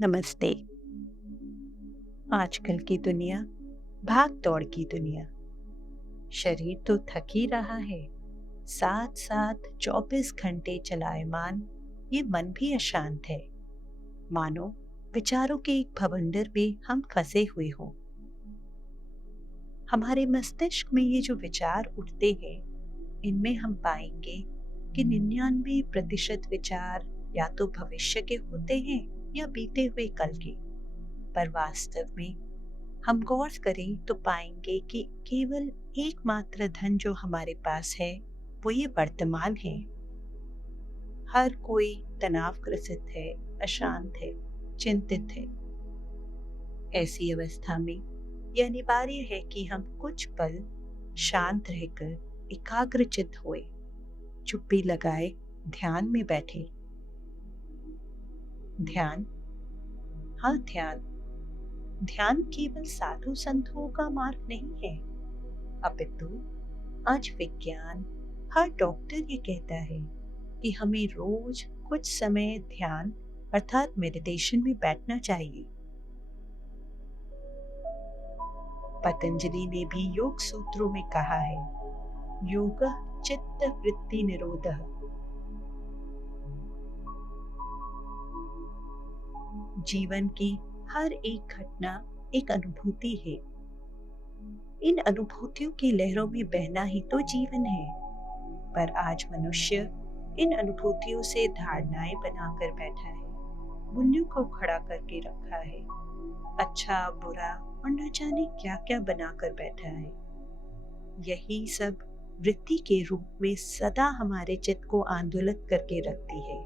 नमस्ते। आजकल की दुनिया भाग दौड़ की दुनिया। शरीर तो थक ही रहा है, साथ साथ 24 घंटे चलायमान ये मन भी अशांत है। मानो विचारों के एक भवंडर में हम फंसे हुए हों। हमारे मस्तिष्क में ये जो विचार उठते हैं, इनमें हम पाएंगे कि 99% विचार या तो भविष्य के होते हैं या बीते हुए कल के। पर वास्तव में हम गौर करें तो पाएंगे कि केवल एकमात्र धन जो हमारे पास है वो ये वर्तमान है। हर कोई तनावग्रसित है, अशांत है, चिंतित है। ऐसी अवस्था में यह अनिवार्य है कि हम कुछ पल शांत रहकर एकाग्रचित्त होए, चुप्पी लगाए ध्यान में बैठे। ध्यान, हाँ ध्यान। ध्यान केवल साधु संतों का मार्ग नहीं है, अपितु आज विज्ञान, हर डॉक्टर ये कहता है कि हमें रोज कुछ समय ध्यान अर्थात मेडिटेशन में बैठना चाहिए। पतंजलि ने भी योग सूत्रों में कहा है, योगः चित्त वृत्ति निरोधः। जीवन की हर एक घटना एक अनुभूति है। इन अनुभूतियों की लहरों में बहना ही तो जीवन है। पर आज मनुष्य इन अनुभूतियों से धारणाएं बनाकर बैठा है, मूल्यों को खड़ा करके रखा है, अच्छा बुरा और न जाने क्या क्या बनाकर बैठा है। यही सब वृत्ति के रूप में सदा हमारे चित्त को आंदोलित करके रखती है।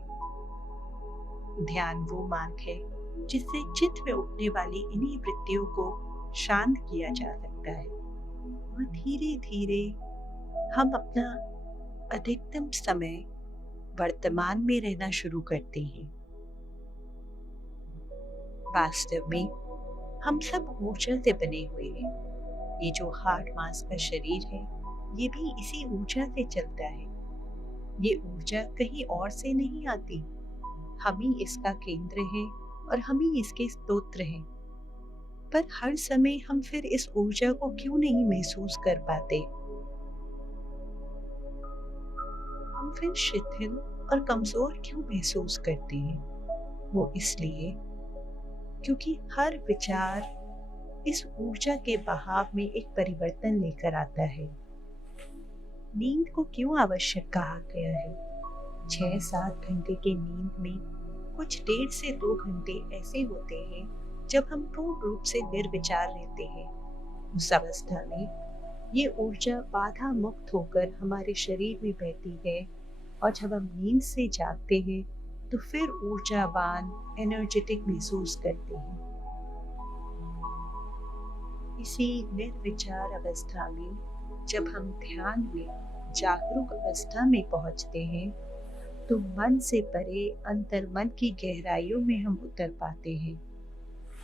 ध्यान वो मार्ग है जिससे चित्त में उठने वाली इन्हीं वृत्तियों को शांत किया जा सकता है और धीरे धीरे हम अपना अधिकतम समय वर्तमान में रहना शुरू करते हैं। वास्तव में हम सब ऊर्जा से बने हुए हैं। ये जो हार्ड मांस का शरीर है, ये भी इसी ऊर्जा से चलता है। ये ऊर्जा कहीं और से नहीं आती, हम ही इसका केंद्र है और हम ही इसके स्तोत्र हैं। पर हर समय हम फिर इस ऊर्जा को क्यों नहीं महसूस कर पाते? हम फिर शिथिल और कमजोर क्यों महसूस करते हैं? वो इसलिए क्योंकि हर विचार इस ऊर्जा के बहाव में एक परिवर्तन लेकर आता है। नींद को क्यों आवश्यक कहा गया है? 6-7 घंटे की नींद में कुछ 1.5 से 2 घंटे ऐसे होते हैं जब हम पूर्ण रूप से निर्विचार रहते हैं। उस अवस्था में ये ऊर्जा बाधा मुक्त होकर हमारे शरीर में बहती है और जब हम नींद से जागते हैं तो फिर ऊर्जावान, एनर्जेटिक महसूस करते हैं। इसी निर्विचार अवस्था में जब हम ध्यान में जागरूक अवस्था में पहुंचते हैं तो मन से परे अंतर्मन की गहराइयों में हम उतर पाते हैं।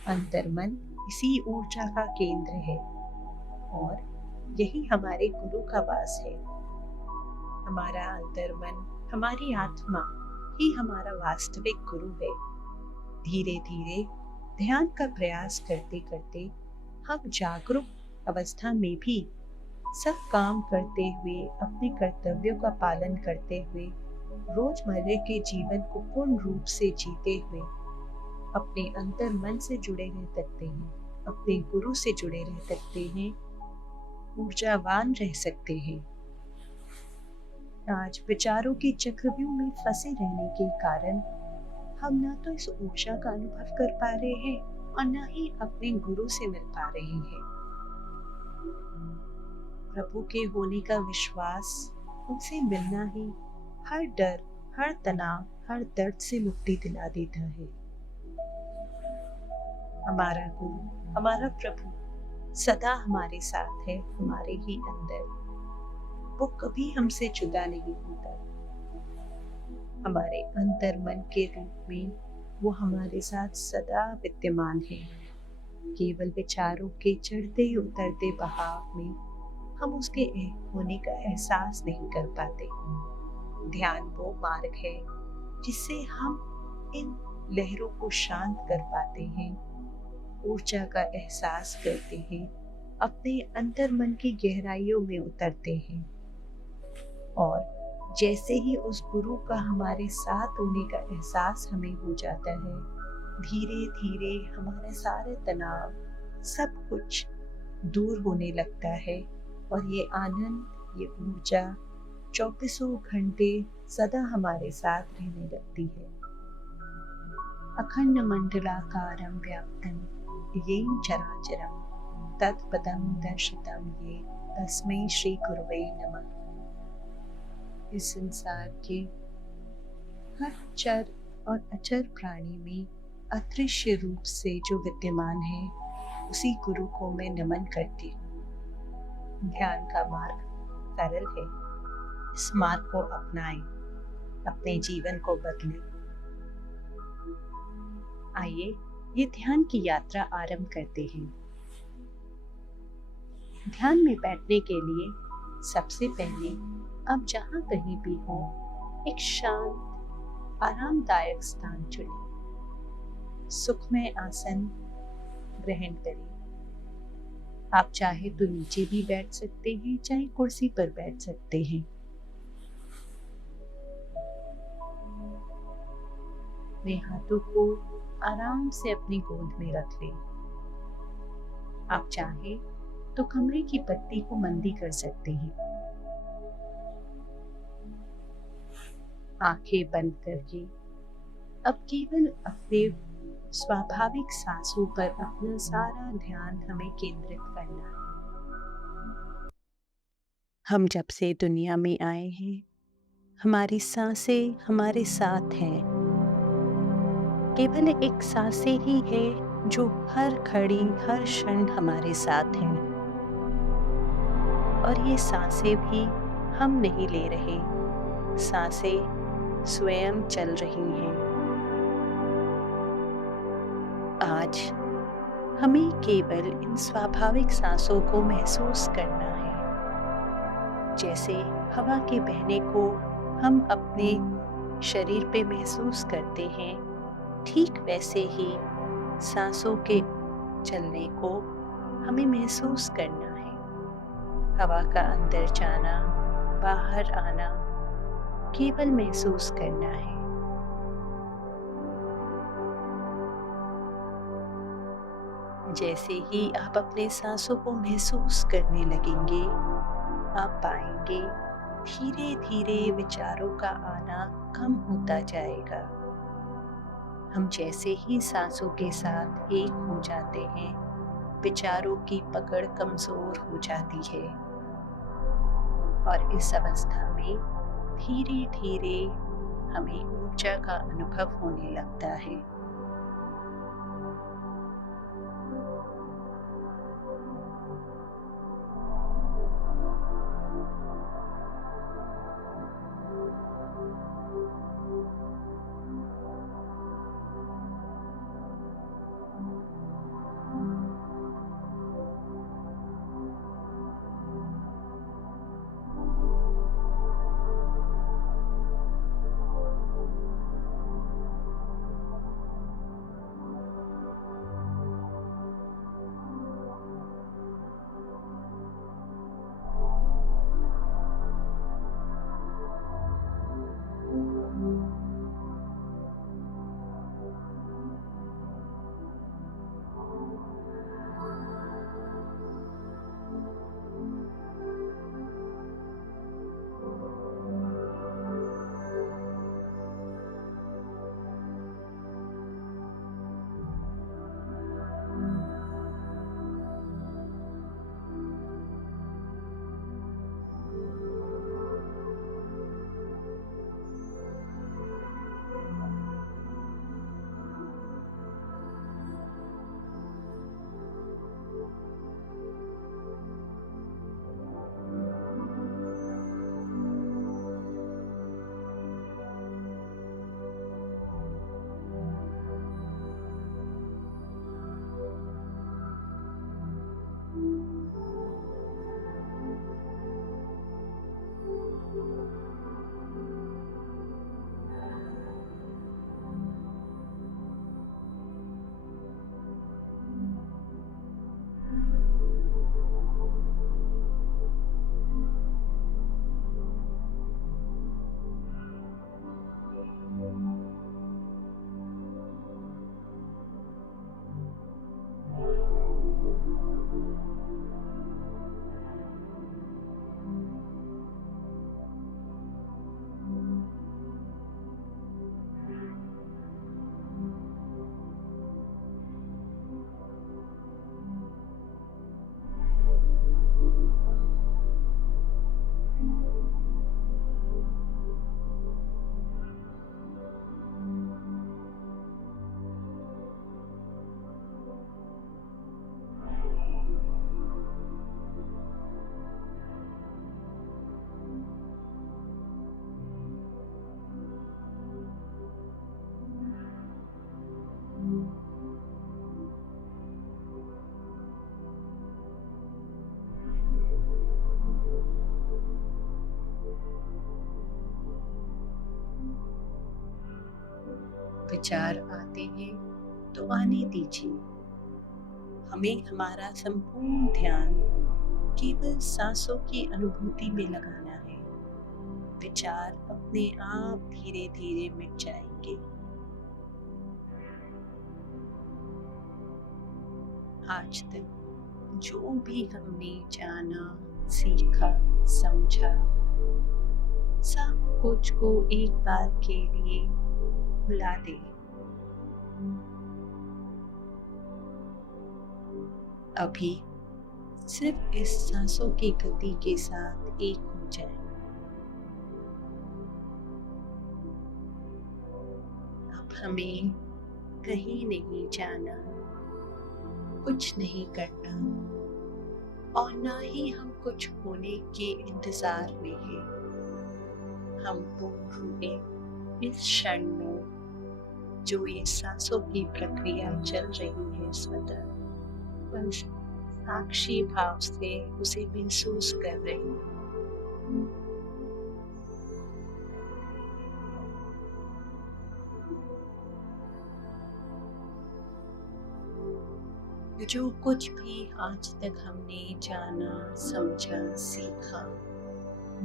अंतर्मन इसी ऊर्जा का केंद्र है और यही हमारे गुरु का वास है। हमारा अंतर्मन, हमारी आत्मा ही हमारा वास्तविक गुरु है। धीरे धीरे ध्यान का प्रयास करते करते हम जागरूक अवस्था में भी सब काम करते हुए, अपने कर्तव्यों का पालन करते हुए, रोजमर्रा के जीवन को पूर्ण रूप से जीते हुए अपने अंतर मन से जुड़े रह सकते हैं, अपने गुरु से जुड़े रह सकते हैं, ऊर्जावान रह सकते हैं। आज विचारों के चक्रव्यूह में फंसे रहने के कारण हम ना तो इस ऊर्जा का अनुभव कर पा रहे हैं और ना ही अपने गुरु से मिल पा रहे हैं। प्रभु के होने का विश्वास, उनसे मिलना ही हर डर, हर तनाव, हर दर्द से मुक्ति दिला देता है। हमारा गुरु, हमारा प्रभु सदा हमारे साथ है, हमारे ही अंदर। वो कभी हमसे जुदा नहीं होता। हमारे अंतर मन के रूप में वो हमारे साथ सदा विद्यमान है। केवल विचारों के चढ़ते उतरते बहाव में हम उसके होने का एहसास नहीं कर पाते। ध्यान वो मार्ग है जिससे हम इन लहरों को शांत कर पाते हैं, ऊर्जा का एहसास करते हैं, अपने अंतर मन की गहराइयों में उतरते हैं। और जैसे ही उस गुरु का हमारे साथ होने का एहसास हमें हो जाता है, धीरे धीरे हमारे सारे तनाव, सब कुछ दूर होने लगता है और ये आनंद, ये ऊर्जा 24 घंटे सदा हमारे साथ रहने लगती है। अखंड मंडलाकारं व्याप्तं येन चराचरं तत्पदं दर्शितं ये तस्मै श्री गुरुवे नमः। इस संसार के हर चर और अचर प्राणी में अदृश्य रूप से जो विद्यमान है, उसी गुरु को मैं नमन करती हूँ। ध्यान का मार्ग सरल है, इस मार्ग को अपनाएं, अपने जीवन को बदलें। आइए ये ध्यान की यात्रा आरंभ करते हैं। ध्यान में बैठने के लिए सबसे पहले आप जहाँ कहीं भी हो, एक शांत आरामदायक स्थान चुनें। सुखमय आसन ग्रहण करें। आप चाहे तो नीचे भी बैठ सकते हैं, चाहे कुर्सी पर बैठ सकते हैं। अपने हाथों को आराम से अपनी गोद में रख लें। आप चाहे तो कमरे की बत्ती को मंदी कर सकते हैं। आंखें बंद करके अब केवल अपने स्वाभाविक सांसों पर अपना सारा ध्यान हमें केंद्रित करना है। हम जब से दुनिया में आए हैं, हमारी सांसें हमारे साथ हैं। केवल एक सांसें ही है जो हर घड़ी, हर क्षण हमारे साथ हैं। और ये सांसें भी हम नहीं ले रहे, सांसें स्वयं चल रही हैं। आज हमें केवल इन स्वाभाविक सांसों को महसूस करना है। जैसे हवा के बहने को हम अपने शरीर पे महसूस करते हैं, ठीक वैसे ही सांसों के चलने को हमें महसूस करना है। हवा का अंदर जाना, बाहर आना केवल महसूस करना है। जैसे ही आप अपने सांसों को महसूस करने लगेंगे, आप पाएंगे धीरे धीरे विचारों का आना कम होता जाएगा। हम जैसे ही सांसों के साथ एक हो जाते हैं, विचारों की पकड़ कमजोर हो जाती है और इस अवस्था में धीरे धीरे हमें ऊर्जा का अनुभव होने लगता है। विचार आते हैं तो आने दीजिए। हमें हमारा संपूर्ण ध्यान केवल सांसों की अनुभूति में लगाना है। विचार अपने आप धीरे धीरे मिट जाएंगे। आज तक जो भी हमने जाना, सीखा, समझा, सब कुछ को एक बार के लिए भुला दे। अभी सिर्फ इस सांसों की गति के साथ एक हो जाए। अब हमें कहीं नहीं जाना, कुछ नहीं करना और ना ही हम कुछ होने के इंतजार में हैं। हम पूर्ण इस क्षण में जो ये सांसों की प्रक्रिया चल रही है स्वतः, बस साक्षी भाव से उसे महसूस कर रही हूँ। जो कुछ भी आज तक हमने जाना, समझा, सीखा,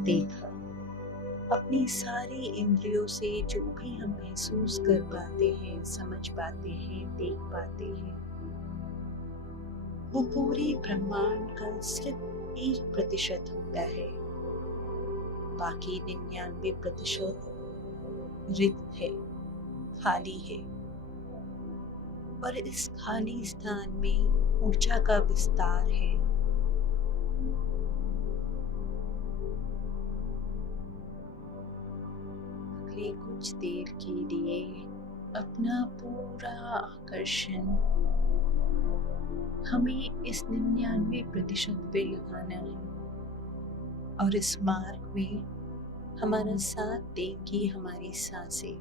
देखा, अपनी सारी इंद्रियों से जो भी हम महसूस कर पाते हैं, समझ पाते हैं, देख पाते हैं, वो पूरे ब्रह्मांड का सिर्फ 1% होता है। बाकी 99% रिक्त है, खाली है। और इस खाली स्थान में ऊर्जा का विस्तार है। अगले कुछ देर के लिए अपना पूरा आकर्षण हमें इस 99% पे लगाना है और इस मार्ग में हमारा साथ देंगी हमारी सांसें।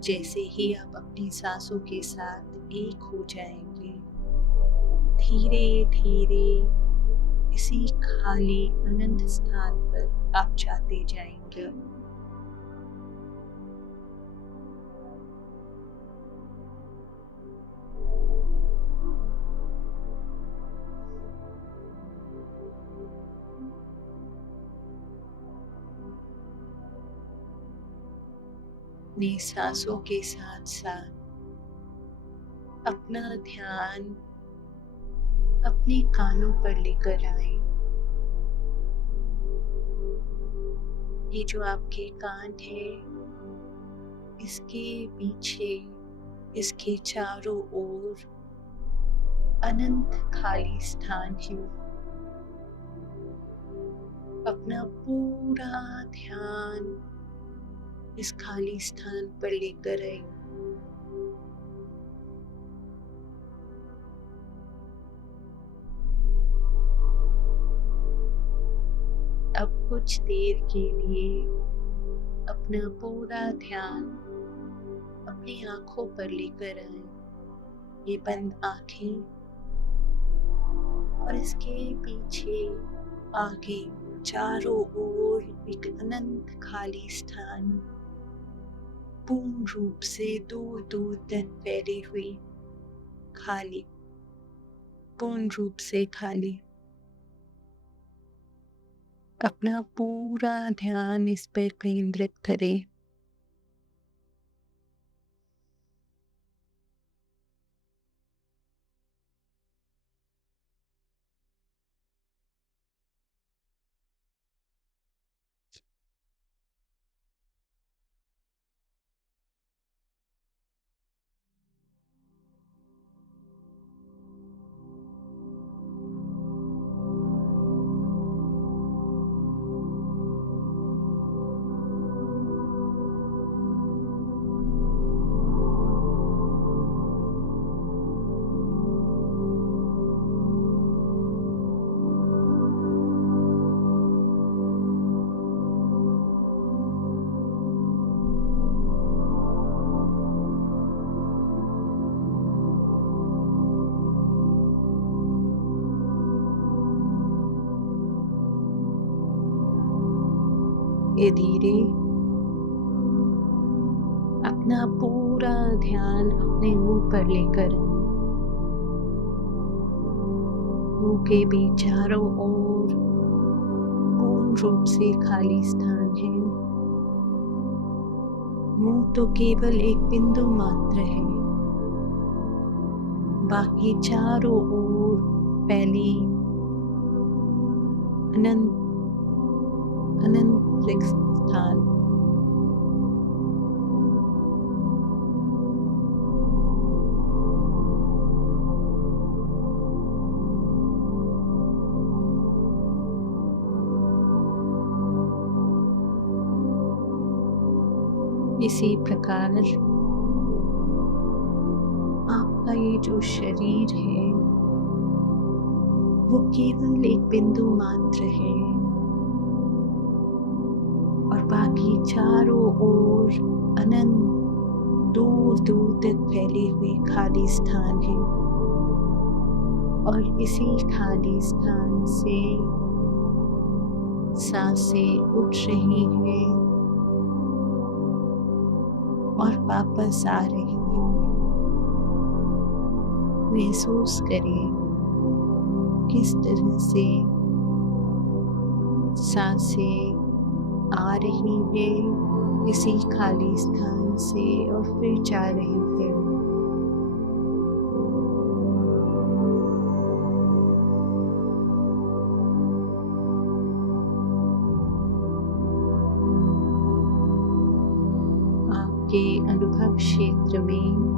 जैसे ही आप अपनी सांसों के साथ एक हो जाएंगे, धीरे धीरे इसी खाली अनंत स्थान पर आप जाते जाएंगे। अपनी सांसों के साथ साथ अपना ध्यान अपने कानों पर लेकर आए। ये जो आपके कान है, इसके पीछे, इसके चारों ओर अनंत खाली स्थान है। अपना पूरा ध्यान इस खाली स्थान पर लेकर आए। अब कुछ देर के लिए अपना पूरा ध्यान अपनी आंखों पर लेकर आए। ये बंद आंखें और इसके पीछे, आगे, चारों ओर एक अनंत खाली स्थान, पूर्ण रूप से दूर दूर तक फैली हुई, खाली, पूर्ण रूप से खाली। अपना पूरा ध्यान इस पर केंद्रित करें। धीरे धीरे अपना पूरा ध्यान अपने मुंह पर लेकर मुंह के भी चारों ओर पूर्ण रूप से खाली स्थान है। मुंह तो केवल एक बिंदु मात्र है, बाकी चारों ओर फैली अनंत अनंत रिक्त स्थान। इसी प्रकार आपका ये जो शरीर है वो केवल एक बिंदु मात्र है और बाकी चारों ओर अनंत दूर दूर तक फैले हुए खाली स्थान है। और इसी खाली स्थान से सांसें उठ रही हैं और वापस आ रही हैं। महसूस करें किस तरह से सांसें आ रही है इसी खाली स्थान से और फिर जा रही है। आपके अनुभव क्षेत्र में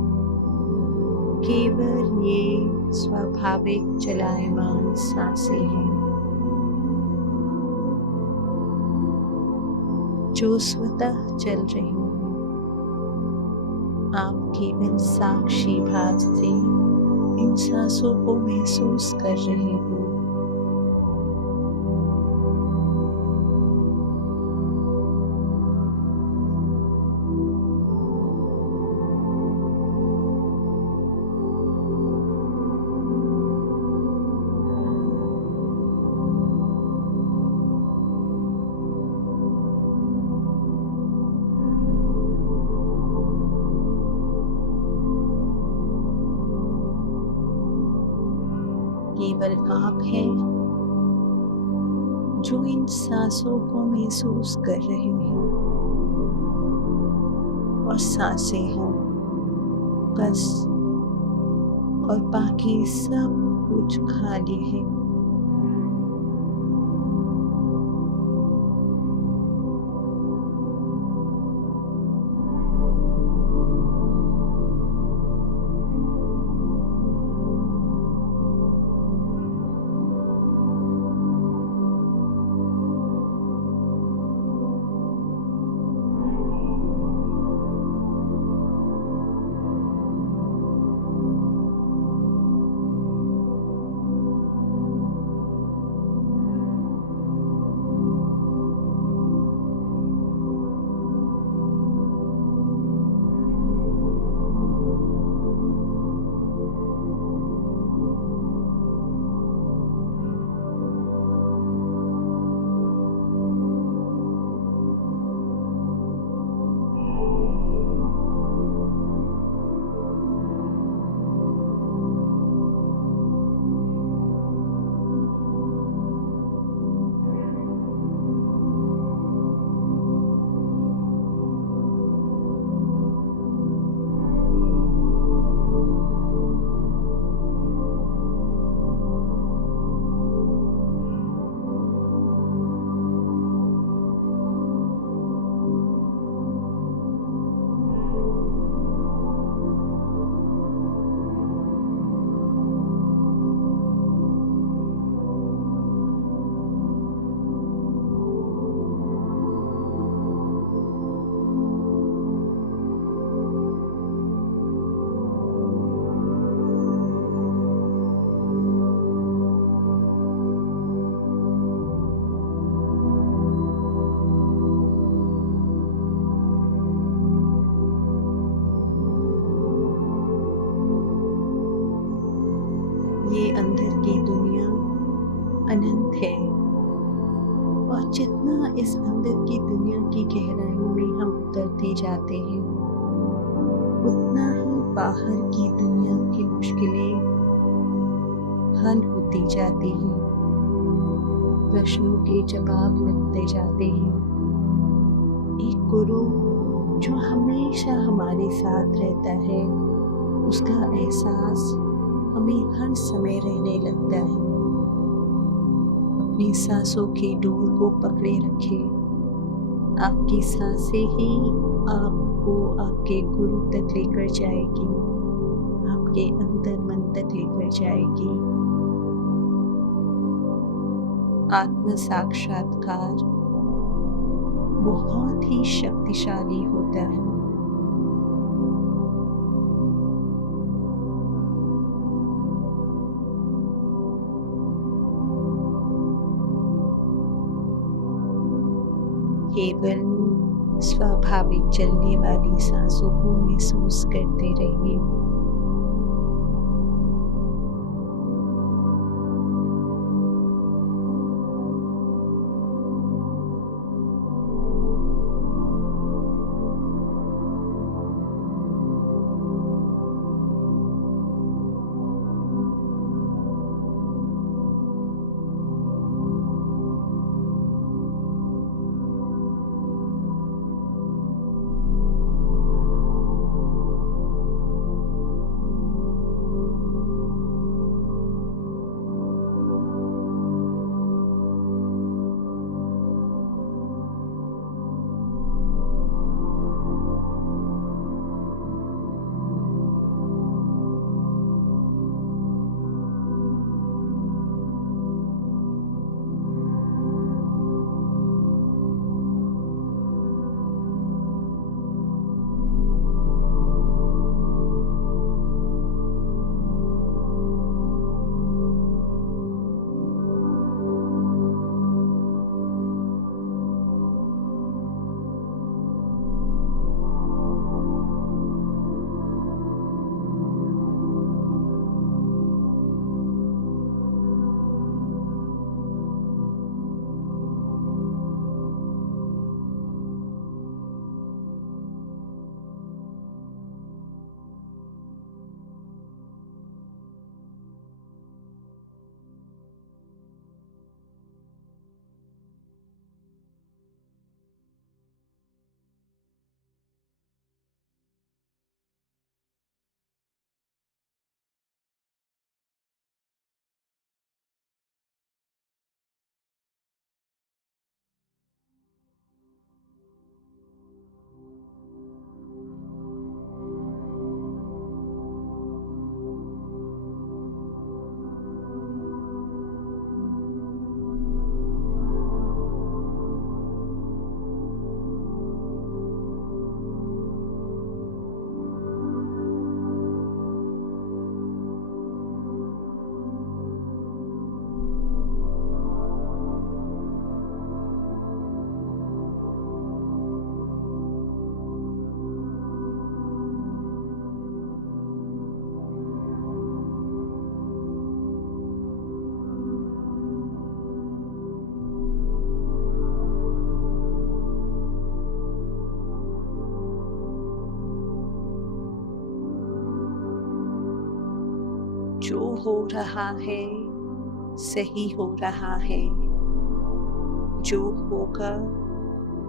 केवल ये स्वाभाविक चलायमान सांसें हैं जो स्वतः चल रही हैं। आप केवल साक्षी भाव से इन सांसों को महसूस कर रहे हो। केवल आप हैं जो इन सांसों को महसूस कर रहे हैं और सांसें हैं बस, और बाकी सब कुछ खाली है। ये अंदर की दुनिया अनंत है और जितना इस अंदर की दुनिया की गहराइयों में हम उतरते जाते हैं, उतना ही बाहर की दुनिया की मुश्किलें हल होती जाती हैं, प्रश्नों के जवाब मिलते जाते हैं। एक गुरु जो हमेशा हमारे साथ रहता है, उसका एहसास हमें हर समय रहने लगता है। अपनी सांसों की डोर को पकड़े रखें। आपकी सांसें ही आपको आपके गुरु तक लेकर जाएगी, आपके अंतर मन तक लेकर जाएगी। आत्म साक्षात्कार बहुत ही शक्तिशाली होता है। केवल स्वाभाविक चलने वाली सांसों को महसूस करते रहिए। जो हो रहा है सही हो रहा है, जो होगा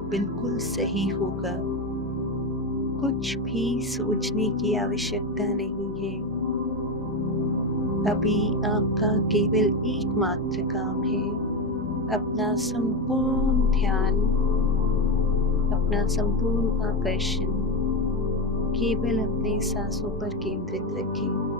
बिल्कुल सही होगा। कुछ भी सोचने की आवश्यकता नहीं है। अभी आपका केवल एकमात्र काम है अपना संपूर्ण ध्यान, अपना संपूर्ण आकर्षण केवल अपनी सांसों पर केंद्रित रखें।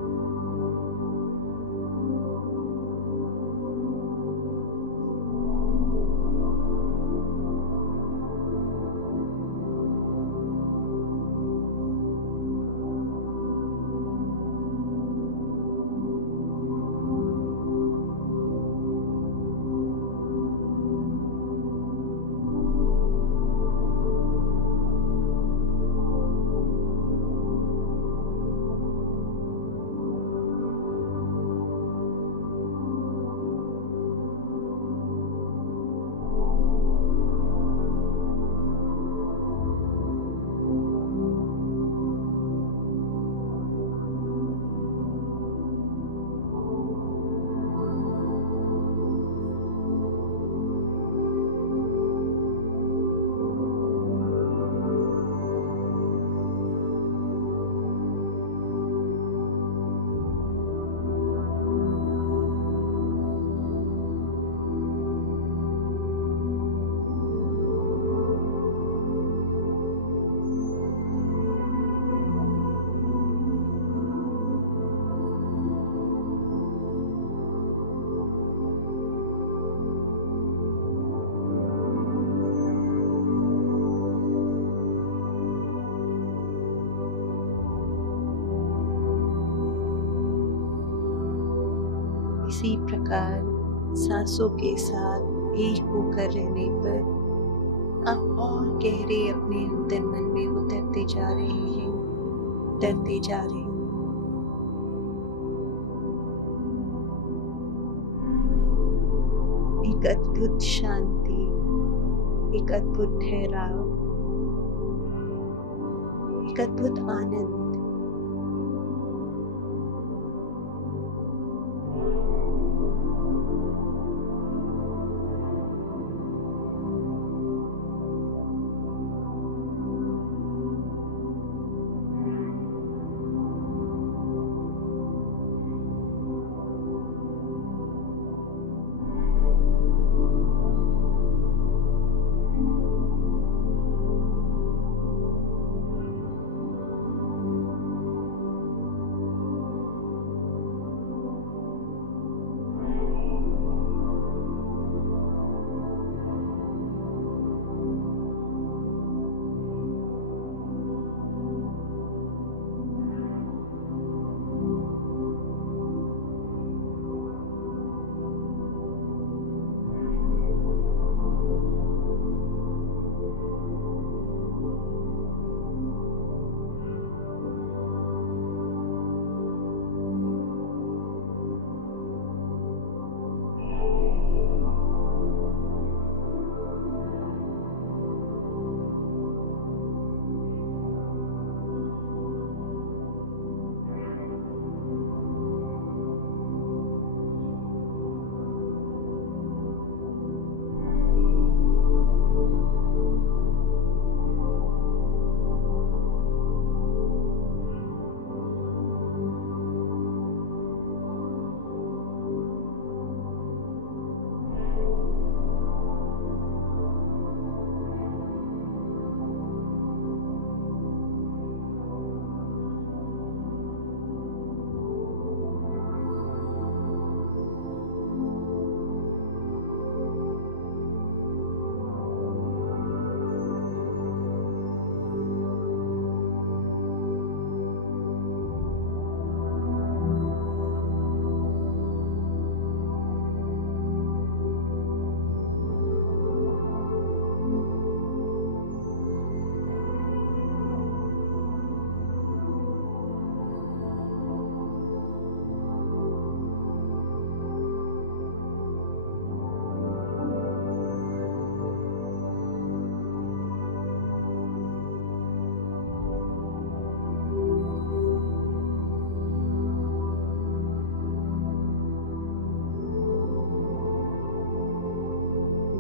इसी प्रकार सांसों के साथ एक होकर रहने पर आप और गहरे अपने अंतर मन में उतरते जा रहे हैं, उतरते जा रहे हैं। एक अद्भुत शांति, एक अद्भुत ठहराव, एक अद्भुत आनंद।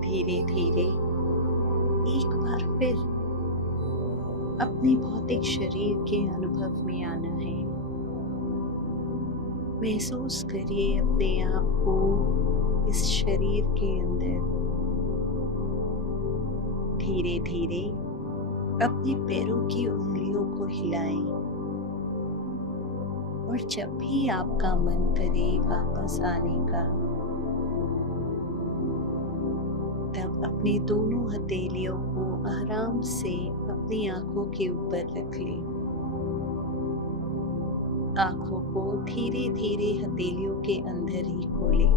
धीरे धीरे एक बार फिर अपने भौतिक शरीर के अनुभव में आना है। महसूस करिए अपने आप को इस शरीर के अंदर। धीरे धीरे अपने पैरों की उंगलियों को हिलाएं और जब भी आपका मन करे वापस आने का, तब अपने दोनों हथेलियों को आराम से अपनी आंखों के ऊपर रख लें। आंखों को धीरे धीरे हथेलियों के अंदर ही खोलें।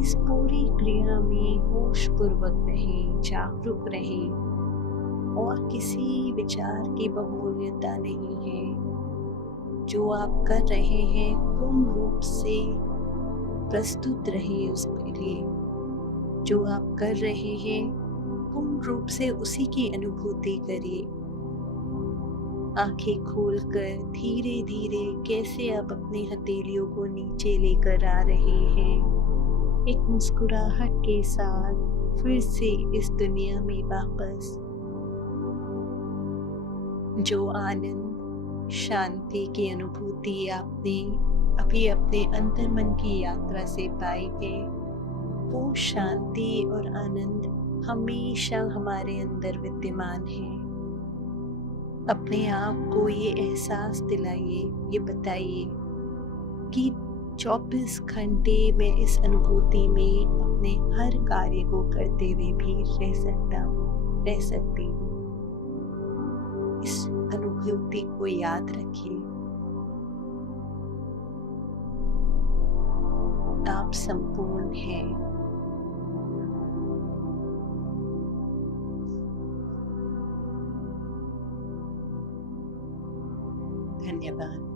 इस पूरी क्रिया में होशपूर्वक रहें, जागरूक रहें और किसी विचार की बहुमूल्यता नहीं है। जो आप कर रहे हैं पूर्ण रूप से प्रस्तुत रहिए उसके लिए। जो आप कर रहे हैं पूर्ण रूप से उसी की अनुभूति करिए। आंखें खोलकर धीरे धीरे कैसे आप अपनी हथेलियों को नीचे लेकर आ रहे हैं। एक मुस्कुराहट के साथ फिर से इस दुनिया में वापस। जो आनंद, शांति की अनुभूति आपने अभी अपने अंतर मन की यात्रा से पाई है, वो शांति और आनंद हमेशा हमारे अंदर विद्यमान है। अपने आप को ये एहसास दिलाइए, ये बताइए कि 24 घंटे मैं इस अनुभूति में अपने हर कार्य को करते हुए भी रह सकता हूँ, रह सकती हूँ। इस अनुभूति को याद रखिए। आप संपूर्ण हैं। धन्यवाद।